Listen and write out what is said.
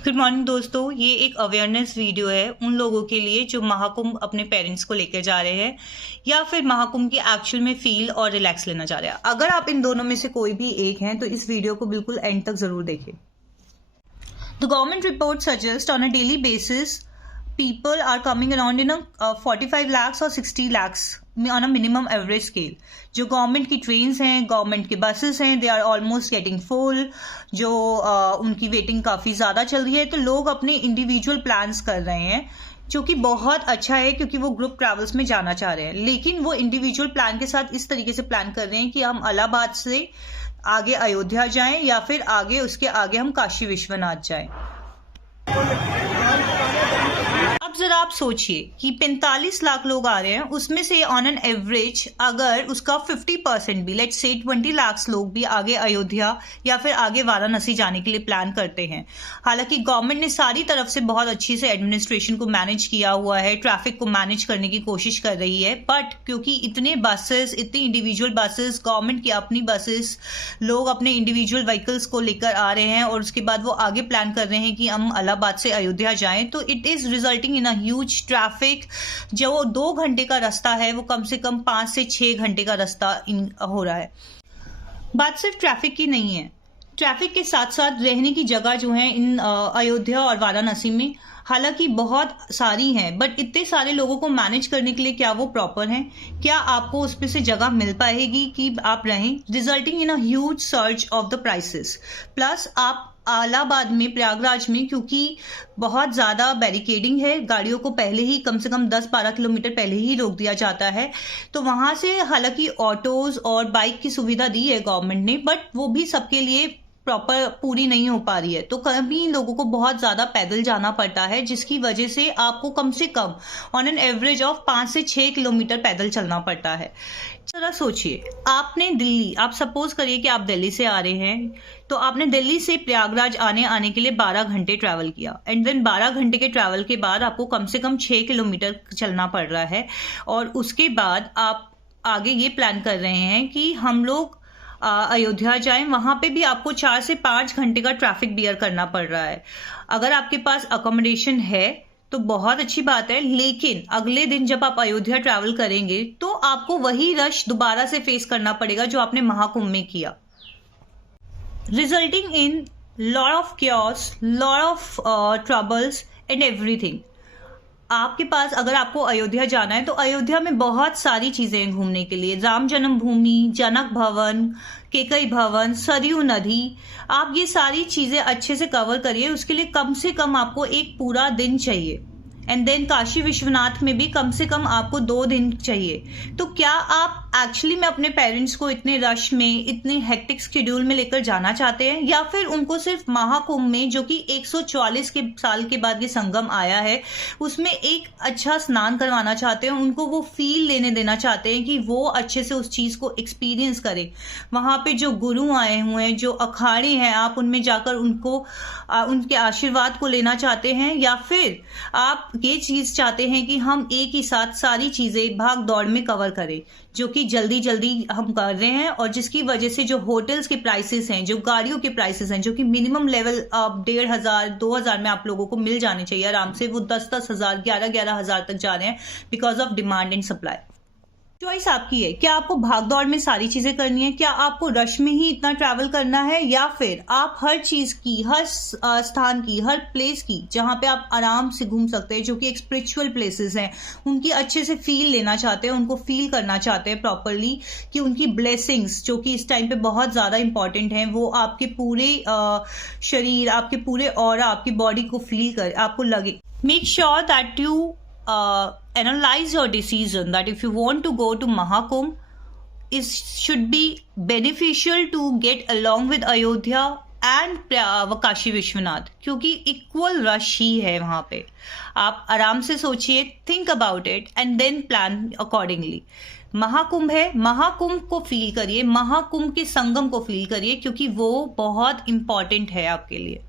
Good morning दोस्तों, ये एक अवेयरनेस वीडियो है उन लोगों के लिए जो महाकुंभ अपने पेरेंट्स को लेकर जा रहे हैं या फिर महाकुंभ की एक्चुअल में फील और रिलैक्स लेना चाह रहे हैं। अगर आप इन दोनों में से कोई भी एक हैं तो इस वीडियो को बिल्कुल एंड तक जरूर देखें। The government report suggest on a daily basis people are coming around in a 45 lakhs और 60 lakhs on a minimum average scale। जो गवर्नमेंट की ट्रेन्स हैं, गवर्नमेंट के बसेस हैं, they are almost getting full. जो उनकी वेटिंग काफ़ी ज़्यादा चल रही है, तो लोग अपने इंडिविजुअल प्लान्स कर रहे हैं, जो कि बहुत अच्छा है क्योंकि वो ग्रुप ट्रैवल्स में जाना चाह रहे हैं। लेकिन वो इंडिविजुअल प्लान के साथ इस तरीके से प्लान कर रहे हैं कि हम इलाहाबाद से आगे अयोध्या जाएं या फिर आगे उसके आगे हम काशी विश्वनाथ जाएं। अब जरा आप सोचिए कि 45 लाख लोग आ रहे हैं, उसमें से ऑन एन एवरेज अगर उसका 50% भी, लेट्स से 20 लाख लोग भी आगे अयोध्या या फिर आगे वाराणसी जाने के लिए प्लान करते हैं। हालांकि गवर्नमेंट ने सारी तरफ से बहुत अच्छी से एडमिनिस्ट्रेशन को मैनेज किया हुआ है, ट्रैफिक को मैनेज करने की कोशिश कर रही है, बट क्योंकि इतने बसेस, इतनी इंडिविजुअल बसेस, गवर्नमेंट की अपनी बसेस, लोग अपने इंडिविजुअल व्हीकल्स को लेकर आ रहे हैं और उसके बाद वो आगे प्लान कर रहे हैं कि हम इलाहाबाद से अयोध्या जाएं, तो it is resulting in a huge traffic. जो 2 घंटे का रास्ता है वो कम से कम 5 से 6 घंटे का रास्ता हो रहा है। बात सिर्फ ट्रैफिक की नहीं है, ट्रैफिक के साथ साथ रहने की जगह जो है इन अयोध्या और वाराणसी में हालांकि बहुत सारी हैं, बट इतने सारे लोगों को मैनेज करने के लिए क्या वो प्रॉपर हैं? क्या आपको उसमें से जगह मिल पाएगी कि आप रहें? Resulting in a huge surge of the prices. Plus आप इलाहाबाद में, प्रयागराज में, क्योंकि बहुत ज़्यादा बैरिकेडिंग है, गाड़ियों को पहले ही कम से कम 10-12 किलोमीटर पहले ही रोक दिया जाता है, तो वहाँ से हालांकि ऑटोज और बाइक की सुविधा दी है गवर्नमेंट ने, बट वो भी सबके लिए प्रॉपर पूरी नहीं हो पा रही है। तो कभी लोगों को बहुत ज़्यादा पैदल जाना पड़ता है, जिसकी वजह से आपको कम से come on an average of 5 से 6 किलोमीटर पैदल चलना पड़ता है। जरा सोचिए, आपने दिल्ली, आप सपोज करिए कि आप दिल्ली से आ रहे हैं, तो आपने दिल्ली से प्रयागराज आने के लिए 12 घंटे ट्रैवल किया, एंड देन 12 घंटे के ट्रैवल के बाद आपको कम से कम 6 किलोमीटर चलना पड़ रहा है, और उसके बाद आप आगे ये प्लान कर रहे हैं कि हम लोग अयोध्या जाएं। वहां पे भी आपको 4 से 5 घंटे का ट्रैफिक बियर करना पड़ रहा है। अगर आपके पास अकोमोडेशन है तो बहुत अच्छी बात है, लेकिन अगले दिन जब आप अयोध्या ट्रैवल करेंगे तो आपको वही रश दोबारा से फेस करना पड़ेगा जो आपने महाकुंभ में किया, resulting in lot of chaos, lot of troubles and everything. आपके पास, अगर आपको अयोध्या जाना है तो अयोध्या में बहुत सारी चीजें घूमने के लिए, राम जन्मभूमि, जनक भवन, केकई भवन, सरयू नदी, आप ये सारी चीजें अच्छे से कवर करिए। उसके लिए कम से कम आपको एक पूरा दिन चाहिए, एंड देन काशी विश्वनाथ में भी कम से कम आपको 2 दिन चाहिए। तो क्या आप एक्चुअली में अपने पेरेंट्स को इतने रश में, इतने हेक्टिक शेड्यूल में लेकर जाना चाहते हैं, या फिर उनको सिर्फ महाकुंभ में, जो कि 144 के साल के बाद ये संगम आया है, उसमें एक अच्छा स्नान करवाना चाहते हैं, उनको वो फील लेने देना चाहते हैं कि वो अच्छे से उस चीज को एक्सपीरियंस करें? वहां पे जो गुरु आए हुए हैं, जो अखाड़े हैं, आप उनमें जाकर उनको उनके आशीर्वाद को लेना चाहते हैं, या फिर आप ये चीज चाहते हैं कि हम एक ही साथ सारी चीजें भाग दौड़ में कवर करें, जो कि जल्दी जल्दी हम कर रहे हैं, और जिसकी वजह से जो होटल्स के प्राइसेस हैं, जो गाड़ियों के प्राइसेस हैं, जो कि मिनिमम लेवल 1500-2000 में आप लोगों को मिल जाने चाहिए आराम से, वो 10-10 हजार, 11-11 हजार तक जा रहे हैं because of demand and supply. Choice आपकी है, क्या आपको भागदौड़ में सारी चीजें करनी है, क्या आपको रश में ही इतना ट्रैवल करना है, या फिर आप हर चीज की, हर स्थान की, हर प्लेस की, जहां पे आप आराम से घूम सकते हैं, जो कि एक स्पिरिचुअल प्लेसेस हैं, उनकी अच्छे से फील लेना चाहते हैं, उनको फील करना चाहते हैं प्रॉपरली, कि उनकी ब्लेसिंग्स, जो कि इस टाइम पे बहुत ज्यादा इंपॉर्टेंट हैं, वो आपके पूरे शरीर, आपके पूरे ऑरा, आपकी बॉडी को फील कर, आपको लगे। Make sure that you analyze your decision that if you want to go to Mahakumbh, it should be beneficial to get along with Ayodhya and Kashi Vishwanath, क्योंकि इक्वल रश ही है वहां पे। आप आराम से सोचिए, think about it and then plan accordingly. Mahakumbh है, महाकुंभ को फील करिए, महाकुंभ के संगम को फील करिए, क्योंकि वो बहुत इंपॉर्टेंट है आपके लिए।